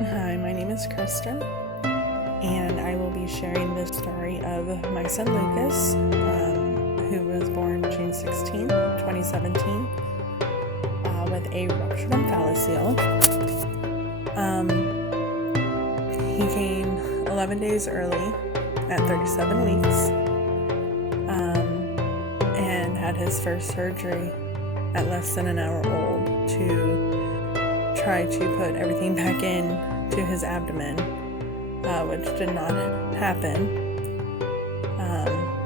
Hi, my name is Kristen, and I will be sharing the story of my son Lucas, who was born June 16th, 2017, with a ruptured omphalocele. He came 11 days early at 37 weeks, and had his first surgery at less than an hour old to try to put everything back in to his abdomen, which did not happen,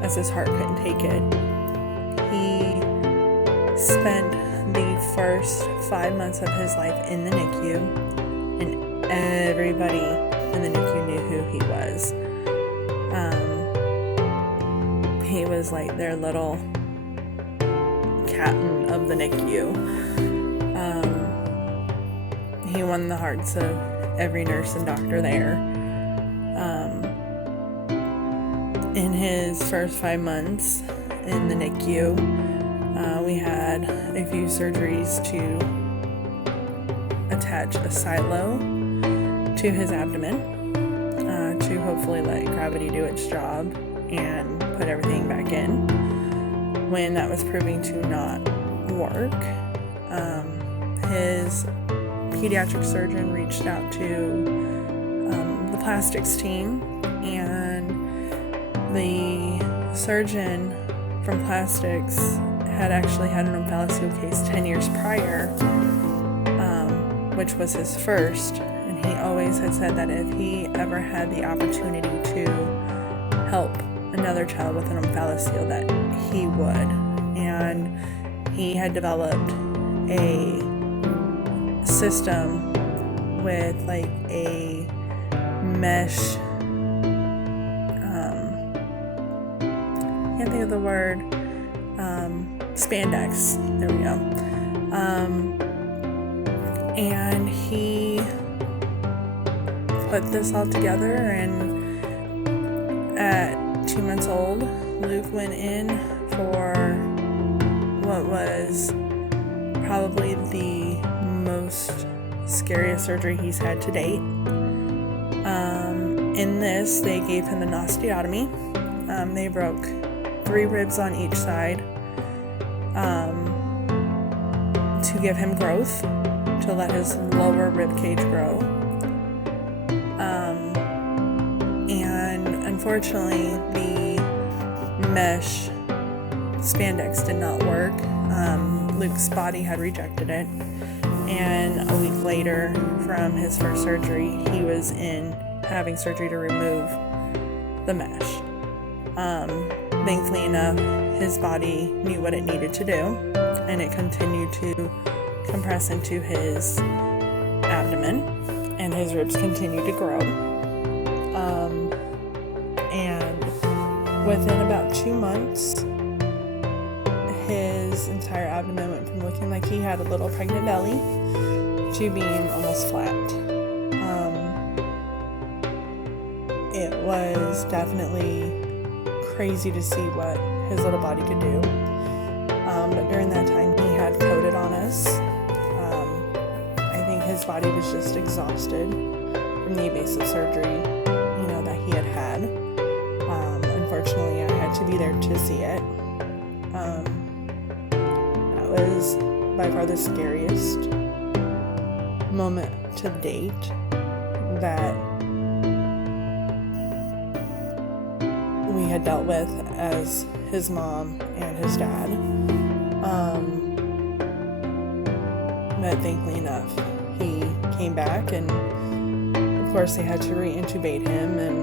as his heart couldn't take it. He spent the first 5 months of his life in the NICU, and everybody in the NICU knew who he was. He was like their little captain of the NICU. He won the hearts of every nurse and doctor there. In his first 5 months in the NICU, we had a few surgeries to attach a silo to his abdomen to hopefully let gravity do its job and put everything back in. When that was proving to not work, his pediatric surgeon reached out to the plastics team, and the surgeon from plastics had actually had an omphalocele case 10 years prior, which was his first, and he always had said that if he ever had the opportunity to help another child with an omphalocele, that he would. And he had developed a system with like a mesh, can't think of the word, spandex, there we go, and he put this all together, and at 2 months old, Luke went in for what was probably the most scariest surgery he's had to date. In this, they gave him an osteotomy. They broke 3 ribs on each side to give him growth, to let his lower rib cage grow. And unfortunately, the mesh spandex did not work. Luke's body had rejected it, and a week later from his first surgery, he was in having surgery to remove the mesh. Thankfully enough, his body knew what it needed to do, and it continued to compress into his abdomen, and his ribs continued to grow. And within about 2 months, his entire abdomen went from looking like he had a little pregnant belly to being almost flat. It was definitely crazy to see what his little body could do. But during that time, he had coded on us. I think his body was just exhausted from the invasive surgery, that he had had. Unfortunately, I had to be there to see it. That was by far the scariest moment to date that we had dealt with as his mom and his dad. But thankfully enough, he came back, and of course they had to re-intubate him, and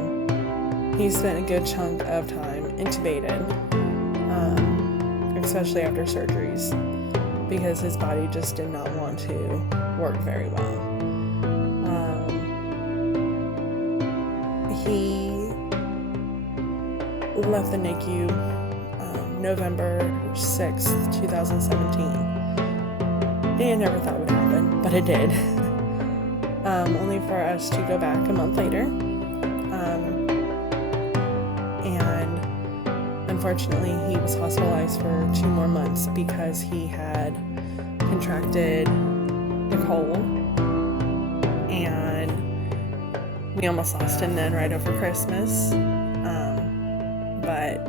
he spent a good chunk of time intubated, especially after surgeries, because his body just did not want to work very well. He left the NICU November 6th, 2017. They never thought it would happen, but it did. Only for us to go back a month later. And unfortunately, he was hospitalized for 2 more months because he had contracted the cold, and We almost lost him then right over Christmas. But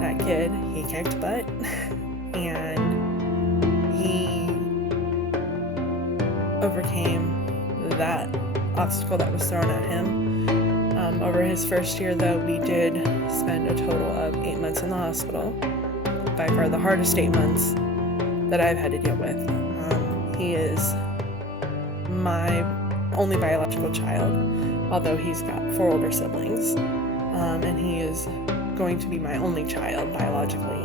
that kid, he kicked butt and he overcame that obstacle that was thrown at him. Over his first year, though, we did spend a total of 8 months in the hospital. By far the hardest 8 months that I've had to deal with. He is my only biological child, although he's got 4 older siblings, and he is going to be my only child biologically.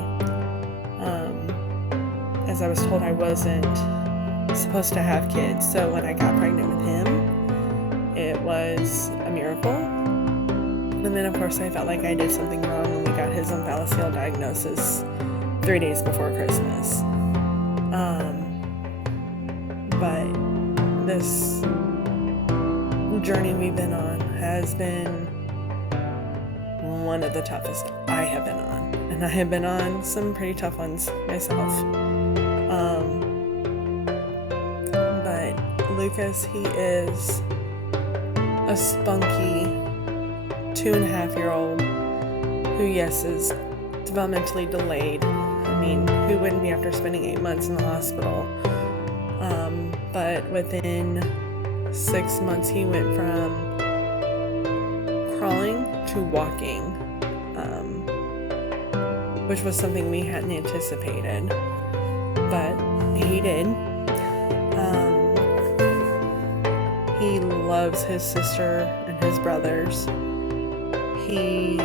As I was told, I wasn't supposed to have kids, so when I got pregnant with him, it was a miracle. And then of course I felt like I did something wrong when we got his Omphalocele diagnosis 3 days before Christmas. But this journey we've been on has been one of the toughest I have been on, and I have been on some pretty tough ones myself. But Lucas, he is a spunky 2.5-year-old who, yes, is developmentally delayed. I mean, who wouldn't be after spending 8 months in the hospital? But within 6 months, he went from crawling to walking, which was something we hadn't anticipated, but he did. He loves his sister and his brothers. He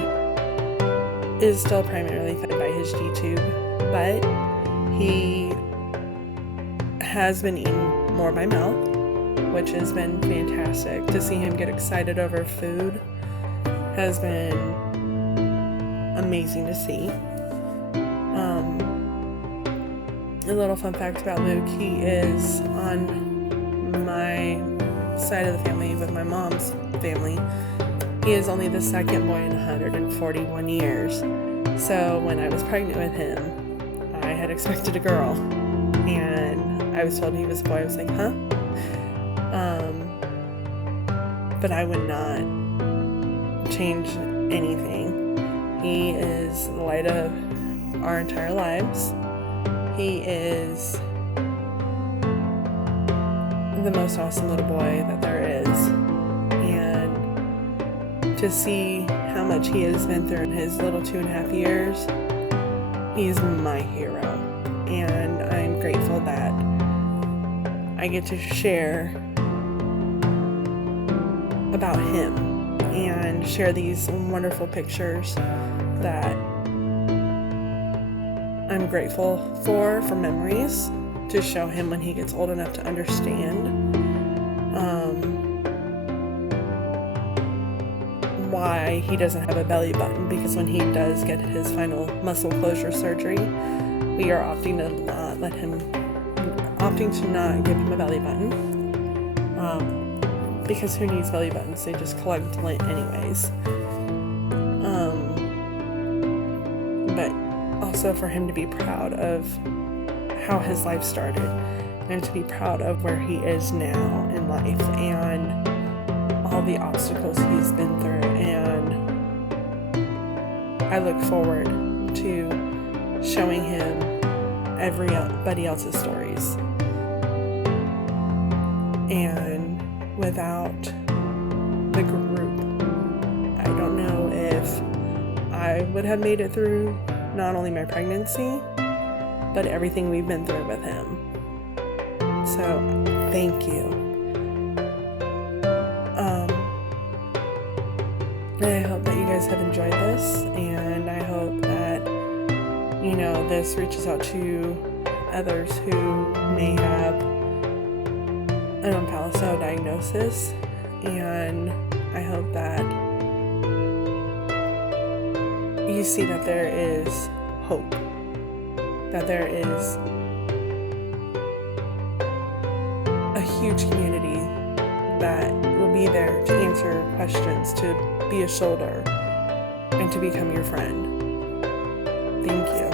is still primarily fed by his G-tube, but he has been eating more by mouth, which has been fantastic. To see him get excited over food has been amazing to see. A little fun fact about Luke, he is on my side of the family with my mom's family. He is only the second boy in 141 years. So when I was pregnant with him, I had expected a girl, and I was told he was a boy. I was like, huh? But I would not change anything. He is the light of our entire lives. He is the most awesome little boy that there is. And to see how much he has been through in his little 2.5 years, he's my hero. And I'm grateful that I get to share about him and share these wonderful pictures that I'm grateful for memories to show him when he gets old enough to understand why he doesn't have a belly button, because when he does get his final muscle closure surgery, we are opting to not give him a belly button, because who needs belly buttons? They just collect lint anyways. But also for him to be proud of how his life started, and to be proud of where he is now in life, and all the obstacles he's been through. And I look forward to showing him everybody else's stories. And without the group, I don't know if I would have made it through not only my pregnancy, but everything we've been through with him. So, thank you. I hope that you guys have enjoyed this, and I hope that, this reaches out to others who may have an Omphalocele diagnosis, and I hope that you see that there is hope, that there is a huge community that will be there to answer questions, to be a shoulder, and to become your friend. Thank you.